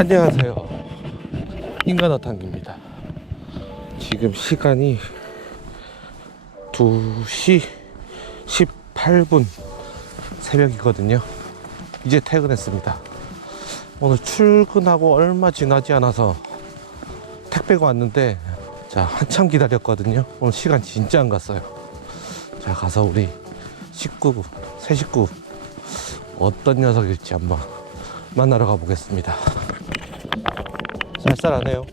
안녕하세요. 인간어탕입니다. 지금 시간이 2시 18분 새벽이거든요. 이제 퇴근했습니다. 오늘 출근하고 얼마 지나지 않아서 택배가 왔는데 자 한참 기다렸거든요. 오늘 시간 진짜 안 갔어요. 자 가서 우리 식구 새 식구 어떤 녀석일지 한번 만나러 가보겠습니다. 쌀쌀하네요.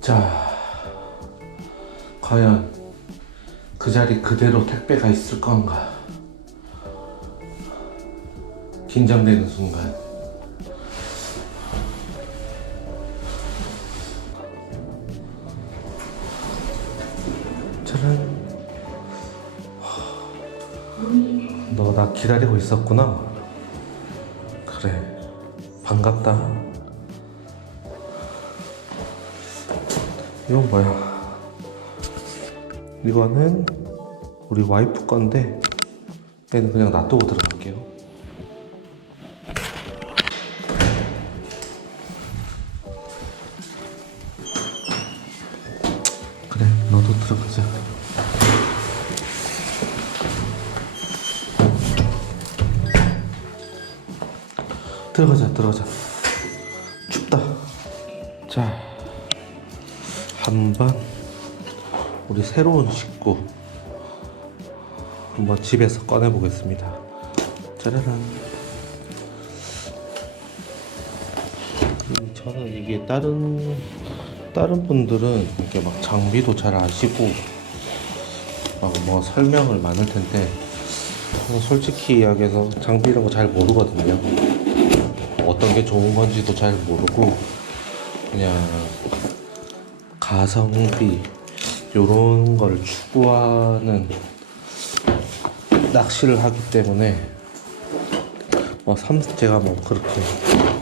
자, 과연 그 자리 그대로 택배가 있을 건가? 긴장되는 순간. 너 나 기다리고 있었구나. 그래. 반갑다. 이건 뭐야? 이거는 우리 와이프 건데 얘는 그냥 놔두고 들어갈게요. 들어가자, 들어가자. 춥다. 자, 한번 우리 새로운 식구 한번 집에서 꺼내 보겠습니다. 짜라란. 음, 저는 이게 다른 다른 분들은 이렇게 막 장비도 잘 아시고 막 뭐 설명을 많을 텐데 솔직히 이야기해서 장비 이런 거잘 모르거든요. 어떤 게 좋은 건지도 잘 모르고 그냥 가성비 요런 걸 추구하는 낚시를 하기 때문에 뭐 삼, 제가 뭐 그렇게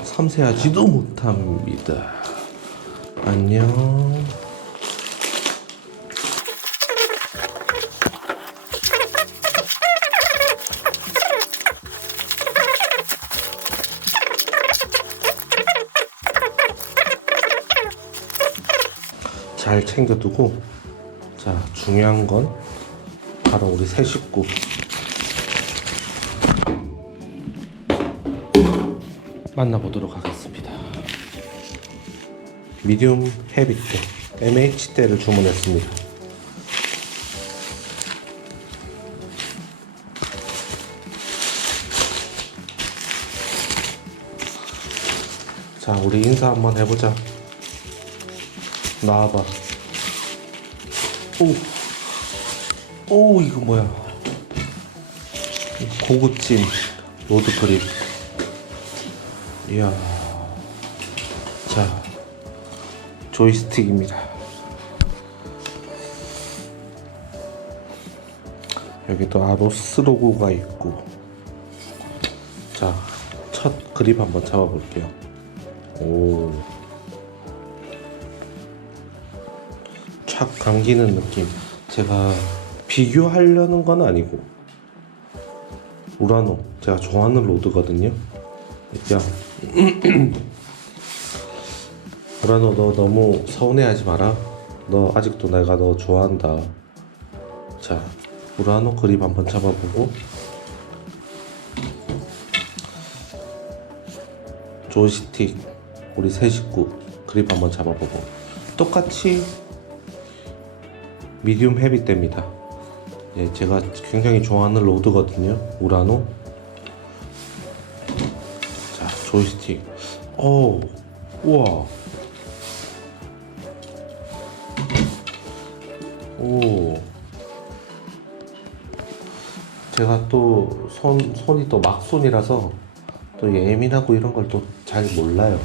섬세하지도 못합니다. 안녕. 잘 챙겨두고 자 중요한 건 바로 우리 새 식구. 만나보도록 하겠습니다. 미디움 헤비 때 MH 때를 주문했습니다. 자 우리 인사 한번 해보자 나와봐. 오, 오 이거 뭐야? 고급진 로드 그립. 이야, 자 조이스틱입니다. 여기도 아로스 로고가 있고, 자 첫 그립 한번 잡아볼게요. 오. 착 감기는 느낌. 제가 비교하려는 건 아니고 우라노 제가 좋아하는 로드거든요. 야, 우라노 너 너무 서운해하지 마라. 너 아직도 내가 너 좋아한다. 자, 우라노 그립 한번 잡아보고 조이스틱 우리 새 식구 그립 한번 잡아보고 똑같이 미디움 헤비 때입니다. 예, 제가 굉장히 좋아하는 로드거든요. 우라노. 자, 조이스틱. 오, 우와. 오. 제가 또 손, 손이 또 막손이라서 또 예민하고 이런 걸 또 잘 몰라요.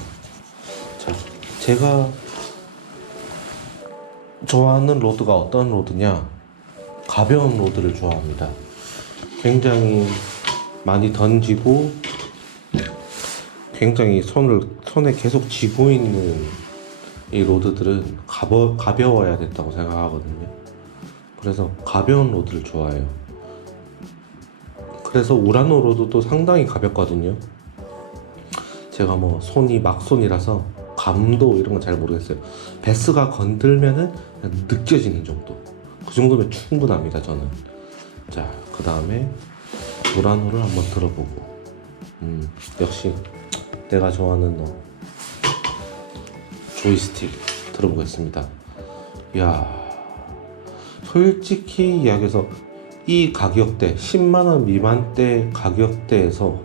자, 제가 좋아하는 로드가 어떤 로드냐? 가벼운 로드를 좋아합니다. 굉장히 많이 던지고 굉장히 손을 손에 계속 쥐고 있는 이 로드들은 가벼, 가벼워야 된다고 생각하거든요. 그래서 가벼운 로드를 좋아해요. 그래서 우라노 로드도 상당히 가볍거든요. 제가 뭐 손이 막손이라서 감도 이런 건 잘 모르겠어요. 베스가 건들면은 느껴지는 정도. 그 정도면 충분합니다, 저는. 자, 그 다음에 우라노를 한번 들어보고. 음, 역시 내가 좋아하는 너 조이스틱 들어보겠습니다. 야, 솔직히 이야기해서 이 가격대 10만 원 미만대 가격대에서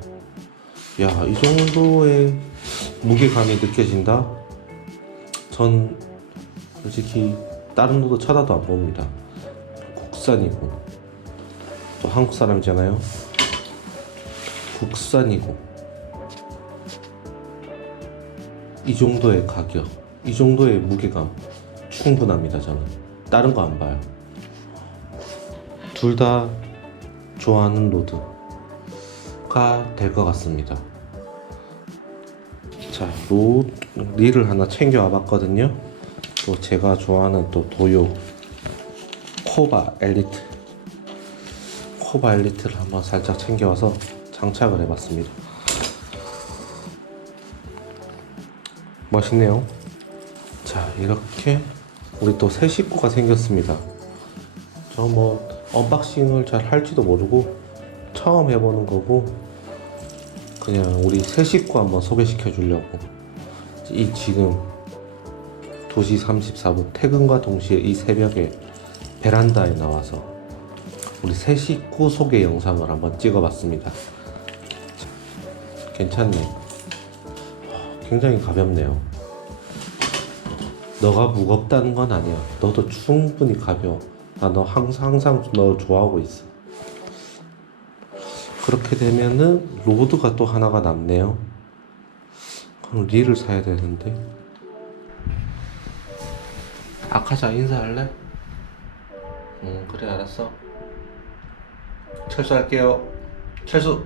야, 이 정도의 무게감이 느껴진다? 전 솔직히 다른 노도 쳐다도 안 봅니다. 국산이고 또 한국 사람이잖아요. 국산이고 이 정도의 가격, 이 정도의 무게감 충분합니다. 저는 다른 거 안 봐요. 둘 다 좋아하는 로드가 될 것 같습니다. 자, 로 릴을 하나 챙겨 와 봤거든요. 또 제가 좋아하는 또 도요 코바 엘리트 코바 엘리트를 한번 살짝 챙겨와서 장착을 해봤습니다. 멋있네요. 자, 이렇게 우리 또 새 식구가 생겼습니다. 저 뭐 언박싱을 잘 할지도 모르고 처음 해보는 거고 그냥 우리 새 식구 한번 소개시켜 주려고 이 지금 2시 34분 퇴근과 동시에 이 새벽에 베란다에 나와서 우리 새 식구 소개 영상을 한번 찍어봤습니다. 괜찮네. 굉장히 가볍네요. 너가 무겁다는 건 아니야. 너도 충분히 가벼워. 나 너 항상 항상 너 좋아하고 있어. 그렇게 되면은 로드가 또 하나가 남네요. 그럼 릴을 사야 되는데. 아카자 인사할래? 응 그래 알았어. 철수할게요. 철수.